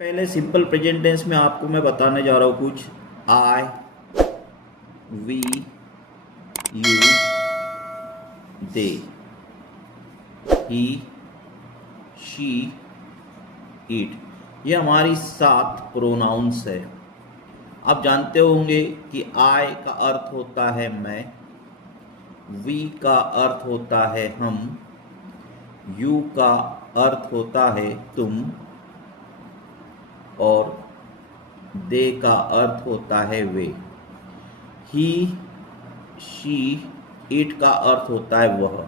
पहले simple present tense में आपको मैं बताने जा रहा हूँ कुछ। I, we, you, they, he, she, it, ये हमारी 7 प्रोनाउंस है। आप जानते होंगे कि आई का अर्थ होता है मैं, वी का अर्थ होता है हम, यू का अर्थ होता है तुम, और दे का अर्थ होता है वे। ही, शी, इट का अर्थ होता है वह।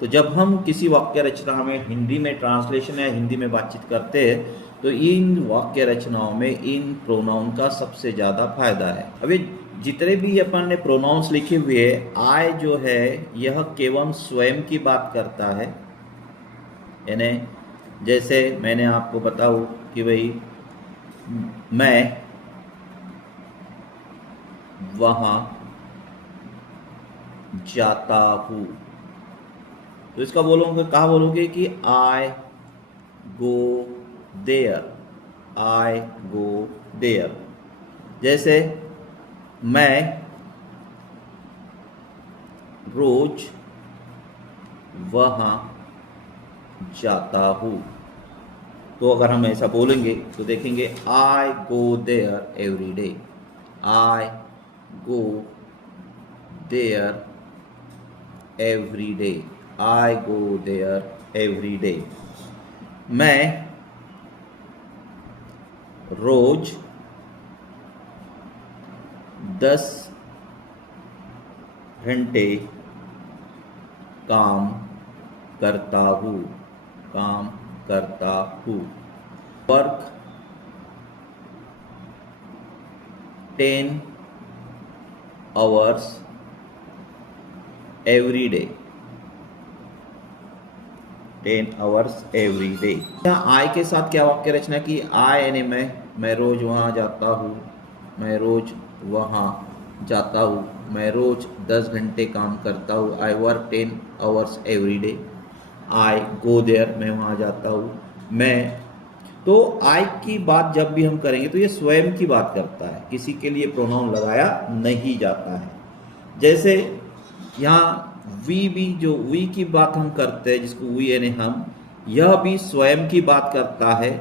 तो जब हम किसी वाक्य रचना में हिंदी में ट्रांसलेशन या हिंदी में बातचीत करते हैं तो इन वाक्य रचनाओं में इन प्रोनाउन का सबसे ज़्यादा फायदा है। अभी जितने भी अपन ने प्रोनाउंस लिखे हुए आई जो है यह केवल स्वयं की बात करता है, यानी जैसे मैंने आपको बताऊं कि भाई मैं वहाँ जाता हूँ, तो इसका बोलोगे, कहा बोलोगे कि I go there, I go there. जैसे मैं रोज वहाँ जाता हूँ, तो अगर हम ऐसा बोलेंगे तो देखेंगे I go there every day, I go there every day, I go there every day. मैं रोज 10 घंटे काम करता हूँ, काम करता हूँ। Work 10 hours every day, 10 hours every day। यहाँ आई के साथ क्या वाक्य रचना की? आई यानी मैं रोज वहाँ जाता हूँ, मैं रोज वहाँ जाता हूँ, मैं रोज 10 घंटे काम करता हूँ, I work 10 hours every day, I go there, मैं वहाँ जाता हूँ। मैं, तो आई की बात जब भी हम करेंगे तो ये स्वयं की बात करता है, किसी के लिए प्रोनाउन लगाया नहीं जाता है। जैसे यहाँ वी भी, जो वी की बात हम करते हैं जिसको वी यानी हम, यह भी स्वयं की बात करता है,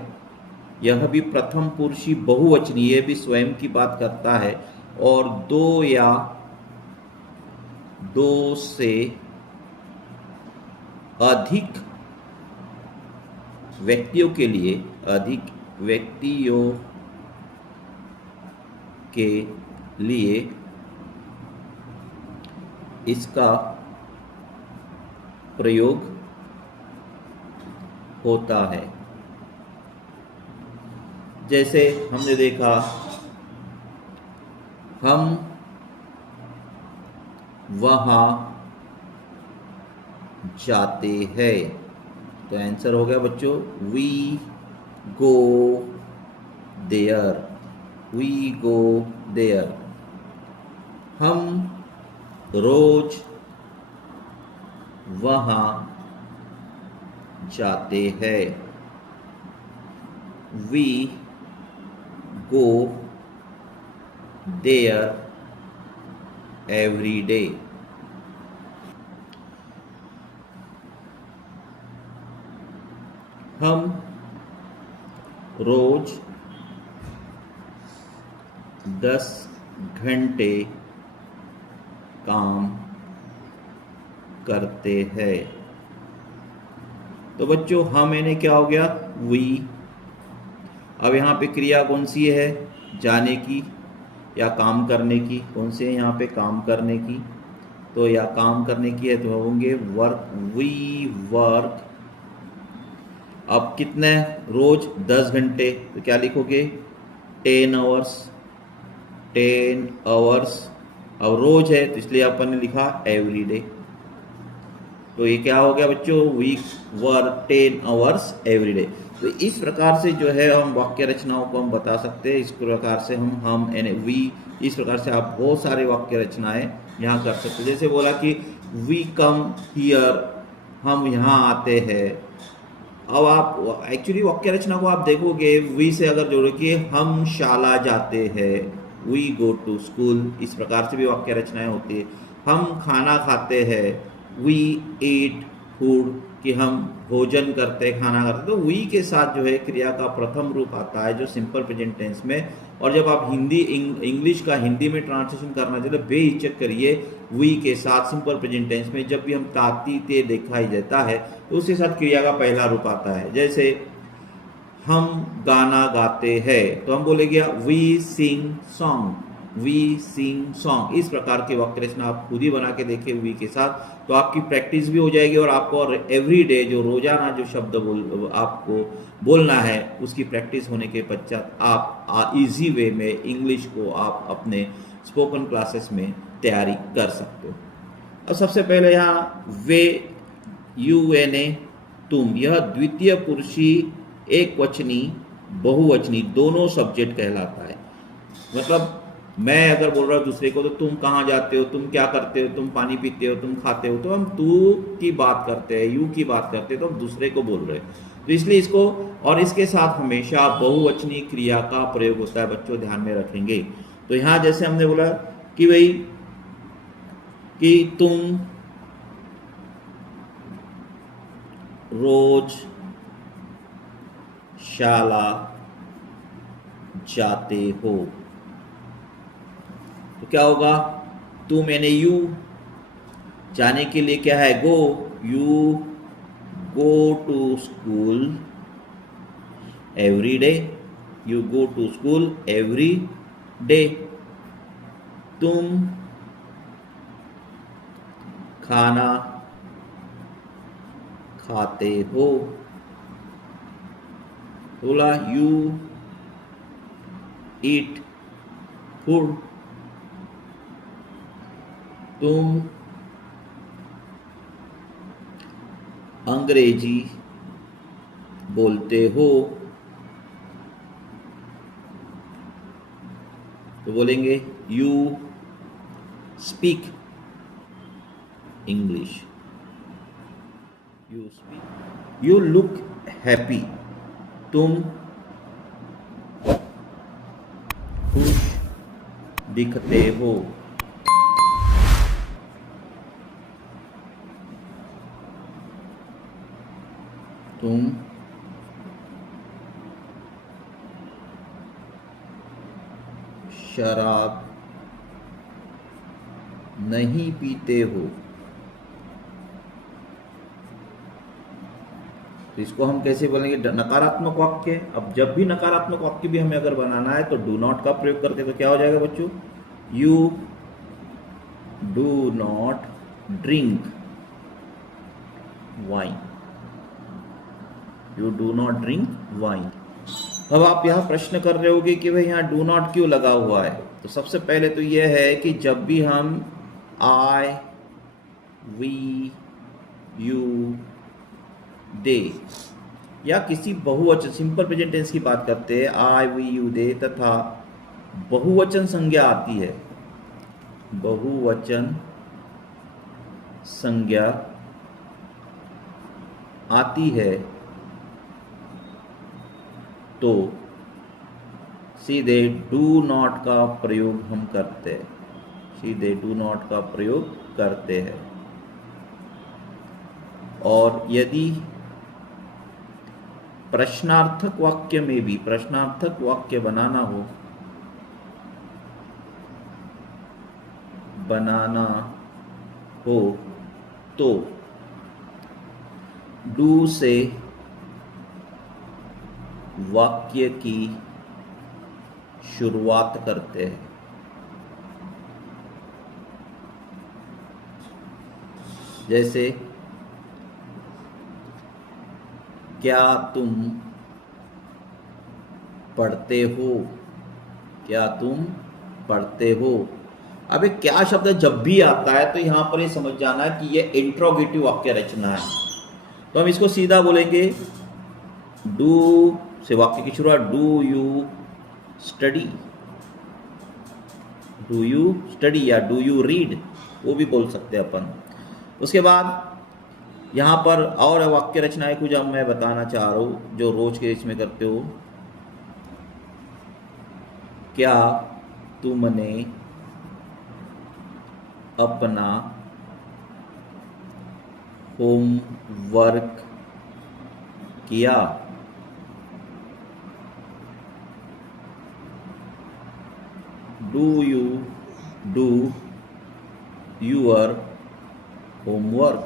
यह भी प्रथम पुरुषी बहुवचनी, यह भी स्वयं की बात करता है। और दो या दो से अधिक व्यक्तियों के लिए, अधिक व्यक्तियों के लिए इसका प्रयोग होता है। जैसे हमने देखा, हम वहाँ जाते हैं, तो आंसर हो गया बच्चों we go there, we go there. हम रोज वहाँ जाते हैं, we go there every day. हम रोज 10 घंटे काम करते हैं। तो बच्चों हम यानी क्या हो गया? वी। अब यहाँ पे क्रिया कौन सी है? जाने की या काम करने की? कौन सी है यहाँ पे? काम करने की। तो या काम करने की है तो होंगे वर्क, वी वर्क। अब कितने? रोज 10 घंटे, तो क्या लिखोगे? 10 hours, 10 hours। अब रोज है तो इसलिए अपन ने लिखा एवरी डे। तो ये क्या हो गया बच्चों? We work 10 hours every day. तो इस प्रकार से जो है हम वाक्य रचनाओं को हम बता सकते हैं। इस प्रकार से हम यानी वी, इस प्रकार से आप बहुत सारे वाक्य रचनाएं यहाँ कर सकते हैं। जैसे बोला कि वी कम हियर, हम यहाँ आते हैं। अब आप एक्चुअली वाक्य रचना को आप देखोगे, वी से अगर जोड़ोगे, हम शाला जाते हैं, वी गो टू स्कूल, इस प्रकार से भी वाक्य रचनाएं होती है। हम खाना खाते हैं, वी ईट फूड, कि हम भोजन करते हैं, खाना खाते हैं। तो वी के साथ जो है क्रिया का प्रथम रूप आता है जो सिंपल प्रेजेंट टेंस में। और जब आप हिंदी इंग्लिश का हिंदी में ट्रांसलेशन करना चाहिए तो बेहिचक करिए, वी के साथ सिंपल प्रेजेंट टेंस में जब भी हम ताती ते दिखाई देता है तो उसके साथ क्रिया का पहला रूप आता है। जैसे हम गाना गाते हैं तो हम बोलेंगे we sing song, we sing song. इस प्रकार के वाक्य रचना आप खुद ही बना के देखिए वी के साथ, तो आपकी प्रैक्टिस भी हो जाएगी और आपको एवरी डे जो रोजाना जो शब्द आपको बोलना है उसकी प्रैक्टिस होने के पश्चात आप इजी वे में इंग्लिश को आप अपने स्पोकन क्लासेस में तैयारी कर सकते हो। अब सबसे पहले यहाँ वे, यू एन ए, तुम, यह द्वितीय पुरुषी एक वचनी बहुवचनी दोनों सब्जेक्ट कहलाता है। मतलब मैं अगर बोल रहा हूँ दूसरे को तो तुम कहाँ जाते हो, तुम क्या करते हो, तुम पानी पीते हो, तुम खाते हो, तो हम तू की बात करते हैं, यू की बात करते हैं, तो हम दूसरे को बोल रहे हैं। तो इसलिए इसको, और इसके साथ हमेशा बहुवचनी क्रिया का प्रयोग होता है, बच्चों ध्यान में रखेंगे। तो यहाँ जैसे हमने बोला कि भाई कि तुम रोज शाला जाते हो, तो क्या होगा, तुम यानी यू, जाने के लिए क्या है go, you go to school every day, you go to school every day. तुम खाना खाते हो, बोला यू ईट फूड। तुम अंग्रेजी बोलते हो, तो बोलेंगे you speak English, you speak. You look happy, तुम खुश दिखते हो। तुम शराब नहीं पीते हो। तो इसको हम कैसे बोलेंगे, नकारात्मक वाक्य। अब जब भी नकारात्मक वाक्य भी हमें अगर बनाना है तो डू नॉट का प्रयोग करके, तो क्या हो जाएगा बच्चों, you do not drink wine, you do not drink wine. अब आप यहाँ प्रश्न कर रहे होगे कि भाई यहाँ डू नॉट क्यों लगा हुआ है। तो सबसे पहले तो यह है कि जब भी हम आई, वी, यू, दे या किसी बहुवचन सिंपल प्रेजेंट टेंस की बात करते हैं, आई, वी, यू, दे, तथा बहुवचन संज्ञा आती है, बहुवचन संज्ञा आती है, तो सीधे डू नॉट का प्रयोग हम करते हैं, सीधे डू नॉट का प्रयोग करते हैं। और यदि प्रश्नार्थक वाक्य में भी प्रश्नार्थक वाक्य बनाना हो तो डू से वाक्य की शुरुआत करते हैं। जैसे क्या तुम पढ़ते हो, क्या तुम पढ़ते हो। अब एक क्या शब्द जब भी आता है तो यहां पर ये समझ जाना है कि ये इंट्रोगेटिव वाक्य रचना है। तो हम इसको सीधा बोलेंगे, डू से वाक्य की शुरुआत, do you study, do you study या डू यू रीड, वो भी बोल सकते हैं अपन। उसके बाद यहाँ पर और वाक्य रचनाएं कुछ अब मैं बताना चाह रहा हूँ जो रोज के इसमें करते हो। क्या तुमने अपना होमवर्क किया? Do you do your homework?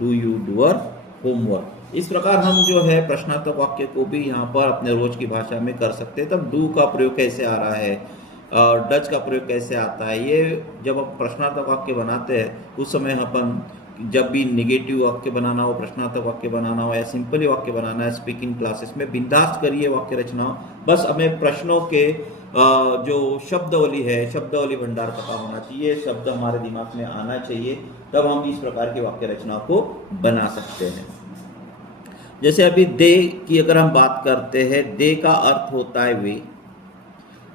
Do you do your homework? इस प्रकार हम जो है प्रश्नार्थक वाक्य को भी यहाँ पर अपने रोज की भाषा में कर सकते हैं। तब डू का प्रयोग कैसे आ रहा है और डच का प्रयोग कैसे आता है, ये जब आप प्रश्नार्थक वाक्य बनाते हैं उस समय अपन जब भी निगेटिव वाक्य बनाना हो, प्रश्नार्थक वाक्य बनाना हो या सिंपली वाक्य बनाना है स्पीकिंग क्लासेस में, बिंदास करिए वाक्य रचना। बस हमें प्रश्नों के जो शब्दावली है, शब्दावली भंडार पता होना चाहिए, शब्द हमारे दिमाग में आना चाहिए, तब हम इस प्रकार की वाक्य रचना को बना सकते हैं। जैसे अभी दे की अगर हम बात करते हैं, दे का अर्थ होता है वे।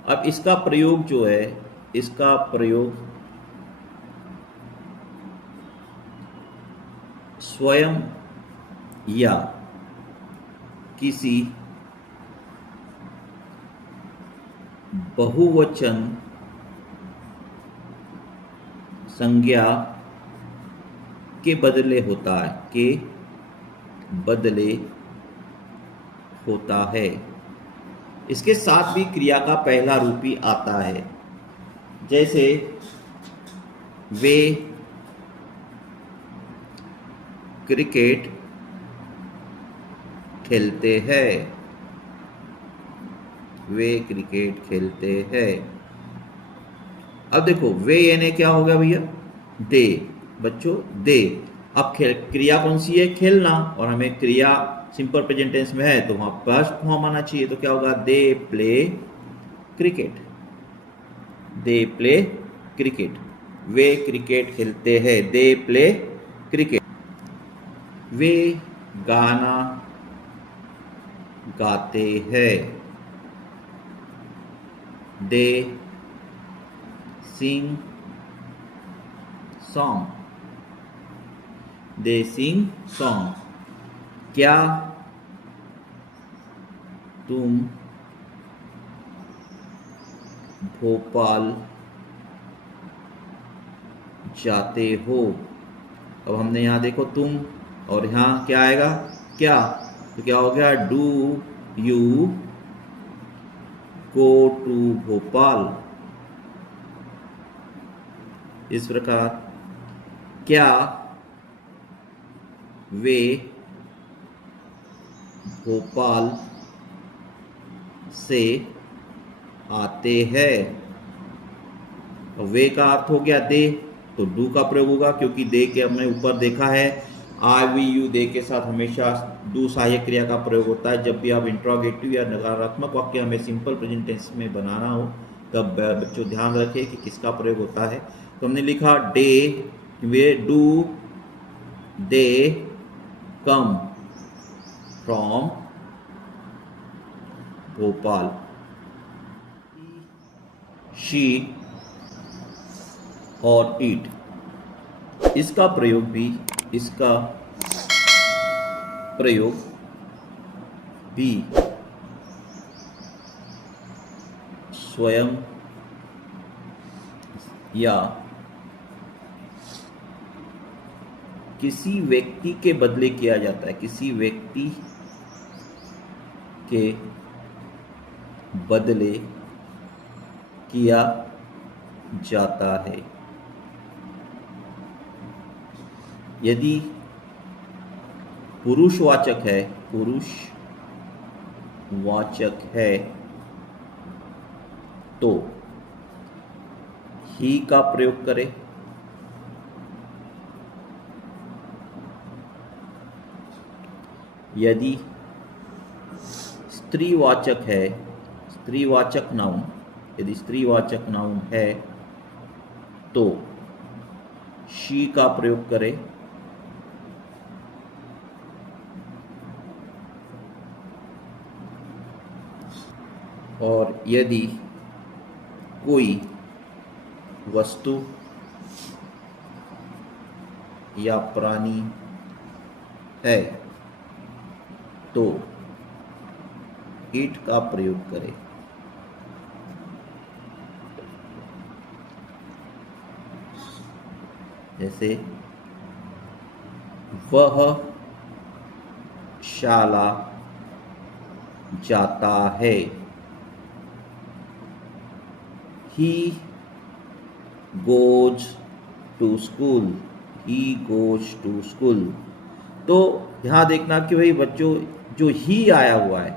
अब इसका प्रयोग जो है, इसका प्रयोग स्वयं या किसी बहुवचन संज्ञा के बदले होता है, के बदले होता है। इसके साथ भी क्रिया का पहला रूप ही आता है। जैसे वे क्रिकेट खेलते हैं, वे क्रिकेट खेलते हैं। अब देखो वे यानी क्या हो गया भैया, दे। बच्चों दे, अब क्रिया कौन सी है, खेलना, और हमें क्रिया सिंपल प्रेजेंट टेंस में है तो वहां फर्स्ट फॉर्म आना चाहिए। तो क्या होगा, they play cricket, they play cricket. Way cricket खेलते हैं, दे प्ले क्रिकेट। वे गाना गाते हैं, दे सिंग सॉन्ग, दे सिंग सॉन्ग। क्या तुम भोपाल जाते हो? अब हमने यहां देखो तुम, और यहां क्या आएगा, क्या, तो क्या हो गया, do you go to Bhopal. इस प्रकार क्या वे भोपाल से आते हैं? वे का अर्थ हो गया दे, तो डू का प्रयोग होगा, क्योंकि दे के हमने ऊपर देखा है आई वी यू दे के साथ हमेशा डू सहायक क्रिया का प्रयोग होता है। जब भी आप इंट्रोगेटिव या नकारात्मक वाक्य हमें सिंपल प्रेजेंट टेंस में बनाना हो तब बच्चों ध्यान रखें कि किसका प्रयोग होता है। तो हमने लिखा day, way do they come from Bhopal. She और ईट, इसका प्रयोग भी स्वयं या किसी व्यक्ति के बदले किया जाता है, किसी व्यक्ति के बदले किया जाता है। यदि पुरुषवाचक है, पुरुषवाचक है तो ही का प्रयोग करें। यदि स्त्रीवाचक है, स्त्रीवाचक नाउन, यदि स्त्रीवाचक नाउन है तो शी का प्रयोग करें। और यदि कोई वस्तु या प्राणी है तो ईट का प्रयोग करें। जैसे वह शाला जाता है, he goes to school, he goes to school। तो यहाँ देखना कि भाई बच्चों जो ही आया हुआ है,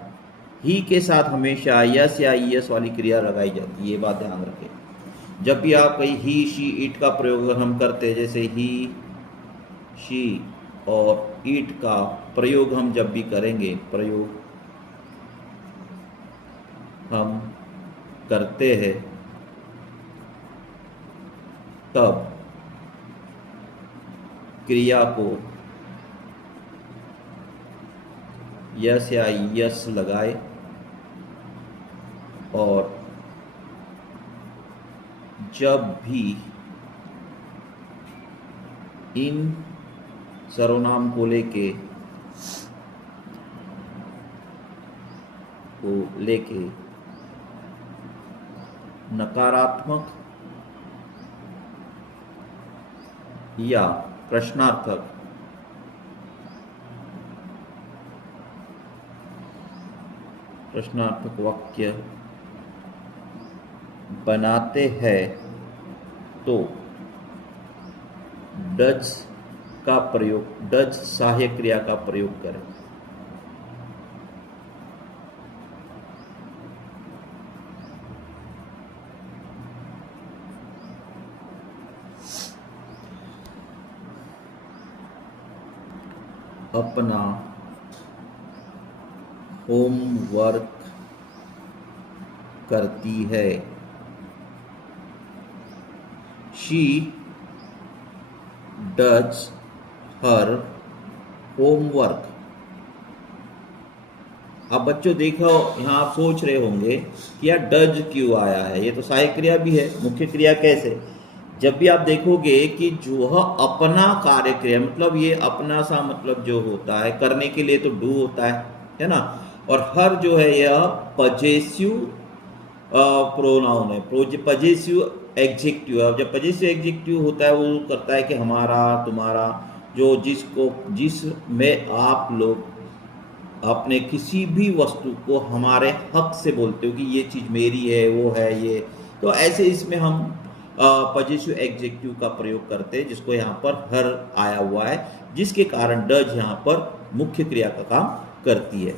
ही के साथ हमेशा यस या ईएस वाली क्रिया लगाई जाती है, ये बात ध्यान रखें। जब भी आप कहीं ही शी ईट का प्रयोग हम करते हैं, जैसे ही शी और ईट का प्रयोग हम जब भी करेंगे, प्रयोग हम करते हैं, तब क्रिया को यस या यस लगाए और जब भी इन सर्वनाम को लेके नकारात्मक या प्रश्नार्थक वाक्य बनाते हैं तो डज का प्रयोग, डज सहायक क्रिया का प्रयोग करें। अपना होमवर्क करती है, शी डज हर होमवर्क। अब बच्चों देखो, यहाँ आप सोच रहे होंगे कि यार डज क्यों आया है, ये तो सहायक क्रिया भी है, मुख्य क्रिया कैसे। जब भी आप देखोगे कि जो अपना कार्य क्रिया, मतलब ये अपना सा मतलब जो होता है करने के लिए तो डू होता है ना, और हर जो है यह पजेसिव प्रोनाउन है, पजेसिव एग्जेक्टिव है। जब पजेसिव एग्जेक्टिव होता है वो करता है कि हमारा, तुम्हारा, जो जिसमें आप लोग अपने किसी भी वस्तु को हमारे हक से बोलते हो कि ये चीज़ मेरी है, वो है ये, तो ऐसे इसमें हम पजेसिव एग्जेक्टिव का प्रयोग करते हैं, जिसको यहाँ पर हर आया हुआ है, जिसके कारण डज यहाँ पर मुख्य क्रिया का काम करती है।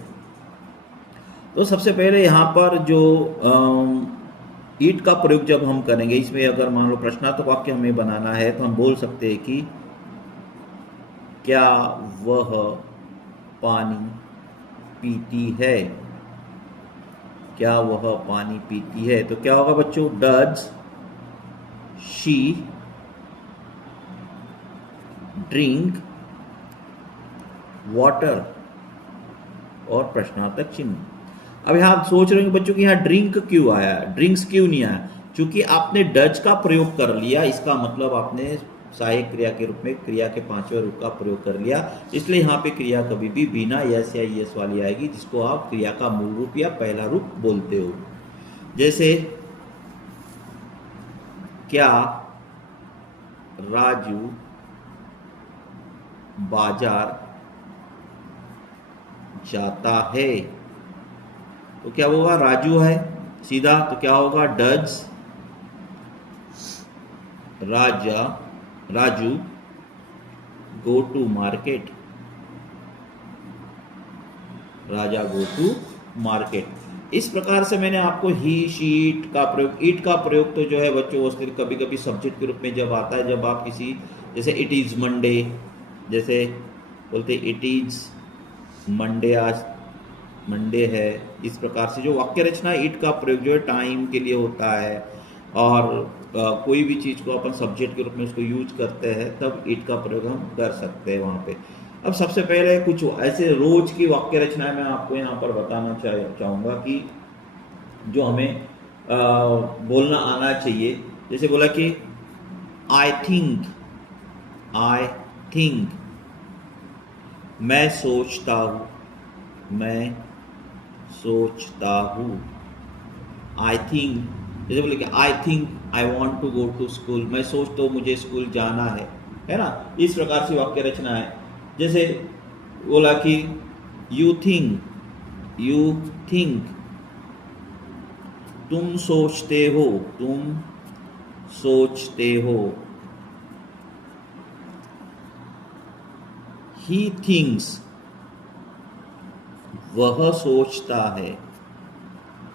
तो सबसे पहले यहाँ पर जो ईट का प्रयोग जब हम करेंगे, इसमें अगर मान लो प्रश्नार्थक वाक्य हमें बनाना है तो हम बोल सकते हैं कि क्या वह पानी पीती है, क्या वह पानी पीती है। तो क्या होगा बच्चों, डज शी ड्रिंक वाटर, और प्रश्नार्थक चिन्ह। अब यहां आप सोच रहे होंगे बच्चों कि यहाँ ड्रिंक क्यों आया, ड्रिंक्स क्यों नहीं आया। चूंकि आपने डज का प्रयोग कर लिया, इसका मतलब आपने सहायक क्रिया के रूप में क्रिया के पांचवें रूप का प्रयोग कर लिया, इसलिए यहाँ पे क्रिया कभी भी बिना यस या यस वाली आएगी, जिसको आप क्रिया का मूल रूप या पहला रूप बोलते हो। जैसे क्या राजू बाजार जाता है, तो क्या होगा, राजू है सीधा, तो क्या होगा, does Raju go to market, Raja go to market. इस प्रकार से मैंने आपको ही शीट का प्रयोग, ईट का प्रयोग तो जो है बच्चों कभी कभी सब्जेक्ट के रूप में जब आता है, जब आप किसी, जैसे इट इज मंडे, जैसे बोलते इट इज मंडे, आज मंडे है। इस प्रकार से जो वाक्य रचना ईट का प्रयोग जो है टाइम के लिए होता है, और कोई भी चीज़ को अपन सब्जेक्ट के रूप में उसको यूज करते हैं, तब ईट का प्रयोग हम कर सकते हैं वहाँ पे। अब सबसे पहले कुछ ऐसे रोज की वाक्य रचनाएं मैं आपको यहाँ पर बताना चाहूँगा कि जो हमें बोलना आना चाहिए। जैसे बोला कि आई थिंक, मैं सोचता हूँ, मैं सोचता हूँ। आई थिंक, जैसे बोले कि I think I want to go to school, मैं सोचता हूँ मुझे स्कूल जाना है ना। इस प्रकार से वाक्य रचना है। जैसे बोला कि यू थिंक, तुम सोचते हो, तुम सोचते हो। ही थिंक्स, वह सोचता है,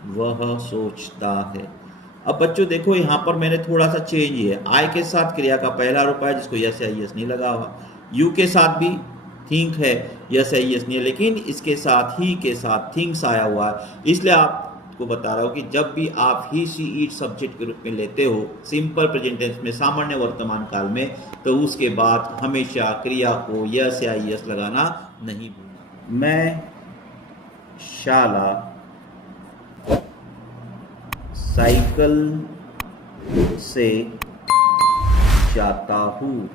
वह सोचता है। अब बच्चों देखो यहाँ पर मैंने थोड़ा सा चेंज है। आई के साथ क्रिया का पहला रूप है जिसको यस या यस नहीं लगा हुआ। यू के साथ भी थिंक है, यस या यस नहीं है, लेकिन इसके साथ ही के साथ थिंक्स आया हुआ है। इसलिए आपको बता रहा हूँ कि जब भी आप ही सी ईट सब्जेक्ट के रूप में लेते हो सिंपल प्रेजेंट टेंस में, सामान्य वर्तमान काल में, तो उसके बाद हमेशा क्रिया को यस या यस लगाना नहीं भूलना। मैं शाला साइकिल से जाता हूँ।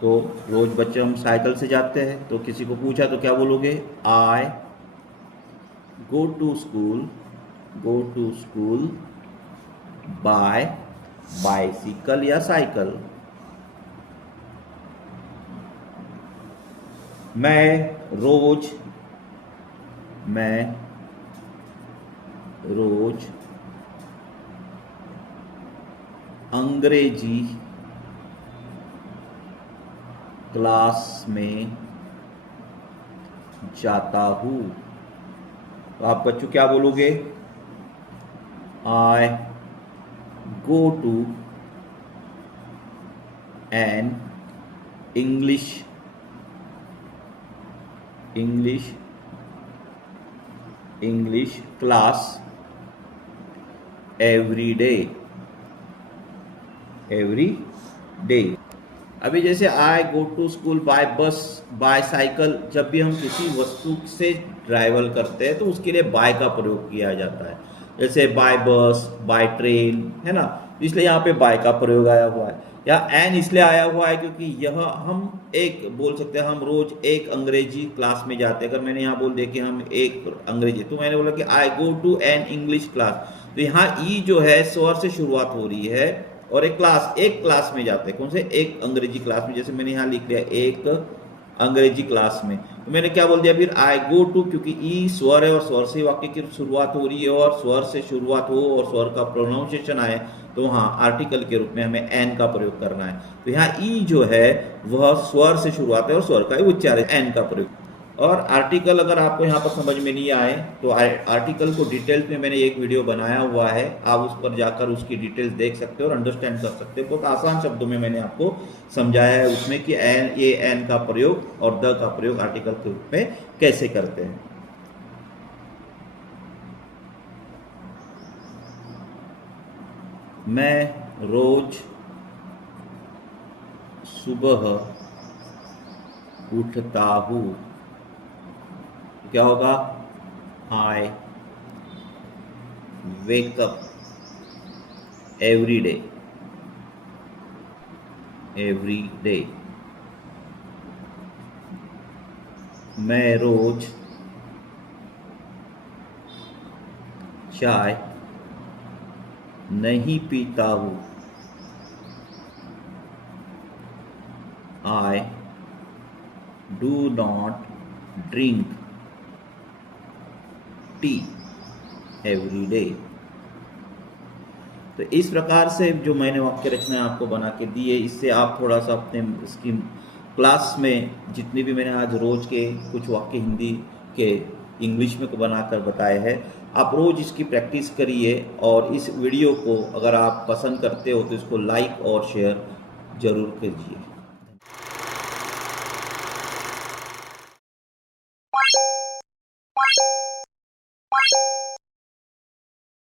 तो रोज बच्चे हम साइकिल से जाते हैं, तो किसी को पूछा तो क्या बोलोगे? I go to school by bicycle या साइकिल। मैं रोज अंग्रेजी क्लास में जाता हूँ। तो आप बच्चों क्या बोलोगे? I go to an English class every day. अभी जैसे I go to school by bus, by cycle, जब भी हम किसी वस्तु से ट्रैवल करते हैं तो उसके लिए बाय का प्रयोग किया जाता है। जैसे बाय बस, बाय ट्रेन, है ना, इसलिए यहाँ पे बाय का प्रयोग आया हुआ है। या एन इसलिए आया हुआ है क्योंकि यह हम एक बोल सकते हैं, हम रोज एक अंग्रेजी क्लास में जाते हैं। अगर मैंने यहाँ बोल दिया कि हम एक अंग्रेजी, तो मैंने बोला कि I go to an English class, तो यहाँ ई जो है स्वर से शुरुआत हो रही है और एक क्लास में जाते हैं। कौन से? एक अंग्रेजी क्लास में। जैसे मैंने यहाँ लिख लिया एक अंग्रेजी क्लास में, तो मैंने क्या बोल दिया फिर? आई गो टू, क्योंकि ई स्वर है और स्वर से वाक्य की शुरुआत हो रही है, और स्वर से शुरुआत हो और स्वर का प्रोनाउंसिएशन आए तो वहाँ आर्टिकल के रूप में हमें एन का प्रयोग करना है। तो यहाँ ई जो है वह स्वर से शुरुआत है और स्वर का ही उच्चारण, एन का प्रयोग। और आर्टिकल अगर आपको यहाँ पर समझ में नहीं आए तो आर्टिकल को डिटेल्स में मैंने एक वीडियो बनाया हुआ है, आप उस पर जाकर उसकी डिटेल्स देख सकते हो और अंडरस्टैंड कर सकते हो। बहुत आसान शब्दों में मैंने आपको समझाया है उसमें कि एन का प्रयोग और द का प्रयोग आर्टिकल के रूप में कैसे करते हैं। मैं रोज सुबह उठता हूँ। क्या होगा? आई वेक अप एवरी डे। मैं रोज चाय नहीं पीता हूँ। I do not drink tea every day. तो इस प्रकार से जो मैंने वाक्य रचना आपको बना के दी है, इससे आप थोड़ा सा अपने इसकी क्लास में जितनी भी मैंने आज रोज के कुछ वाक्य हिंदी के इंग्लिश में बनाकर बताए हैं, आप रोज इसकी प्रैक्टिस करिए। और इस वीडियो को अगर आप पसंद करते हो तो इसको लाइक और शेयर जरूर कीजिए।